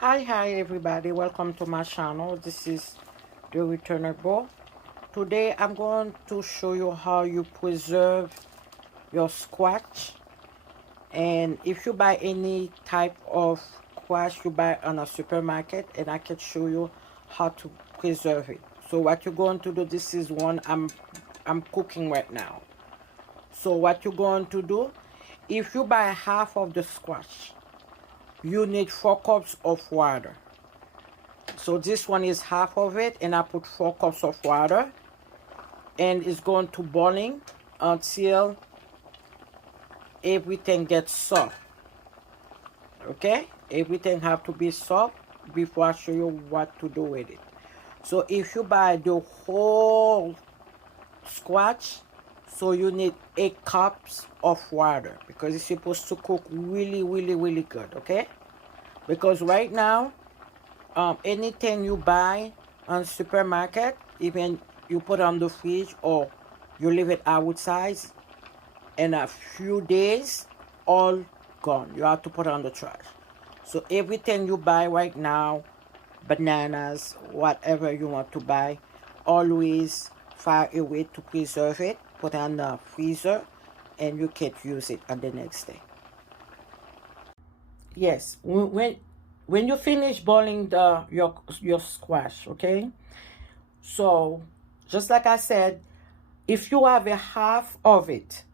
Hi everybody, welcome to my channel. This is Thereturnable. Today I'm going to show you how you preserve your squash. And if you buy any type of squash you buy on a supermarket, and I can show you how to preserve it. So what you're going to do, this is one I'm cooking right now. So what you're going to do, if you buy half of the squash, you need 4 cups of water. So this one is half of it, and I put 4 cups of water, and it's going to boiling until everything gets soft. Okay, everything have to be soft before I show you what to do with it. So if you buy the whole squash, so you need 8 cups of water, because it's supposed to cook really good. Okay, because right now anything you buy on supermarket, even you put on the fridge or you leave it outside, in a few days all gone. You have to put on the trash. So everything you buy right now, bananas, whatever you want to buy, always find a way to preserve it, put it on the freezer, and you can use it on the next day. Yes, when you finish boiling your squash, okay, so just like I said, if you have a half of it,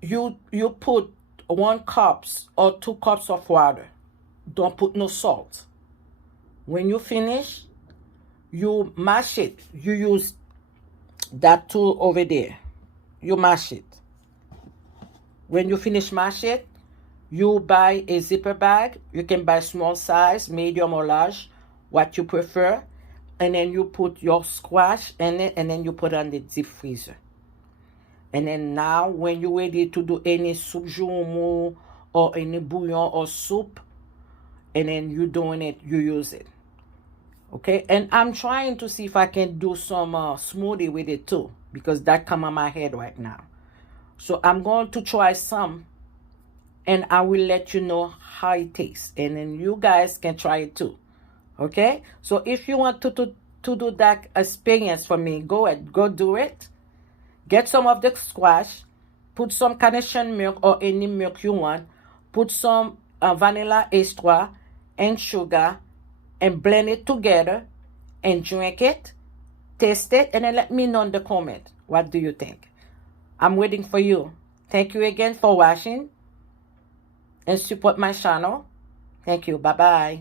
you put 1 cups or 2 cups of water. Don't put no salt. When you finish, you mash it. You use that tool over there. You mash it. When you finish mash it, you buy a zipper bag. You can buy small size, medium or large, what you prefer. And then you put your squash in it, and then you put it on the deep freezer. And then now when you're ready to do any soup joumou or any bouillon or soup, and then you're doing it, you use it. Okay, and I'm trying to see if I can do some smoothie with it too, because that come on my head right now. So I'm going to try some, and I will let you know how it tastes, and then you guys can try it too. Okay, so if you want to do that experience for me, go ahead, go do it. Get some of the squash, put some Carnation milk or any milk you want, put some vanilla extra and sugar, and blend it together and drink it, taste it, and then let me know in the comment. What do you think? I'm waiting for you. Thank you again for watching and support my channel. Thank you. Bye-bye.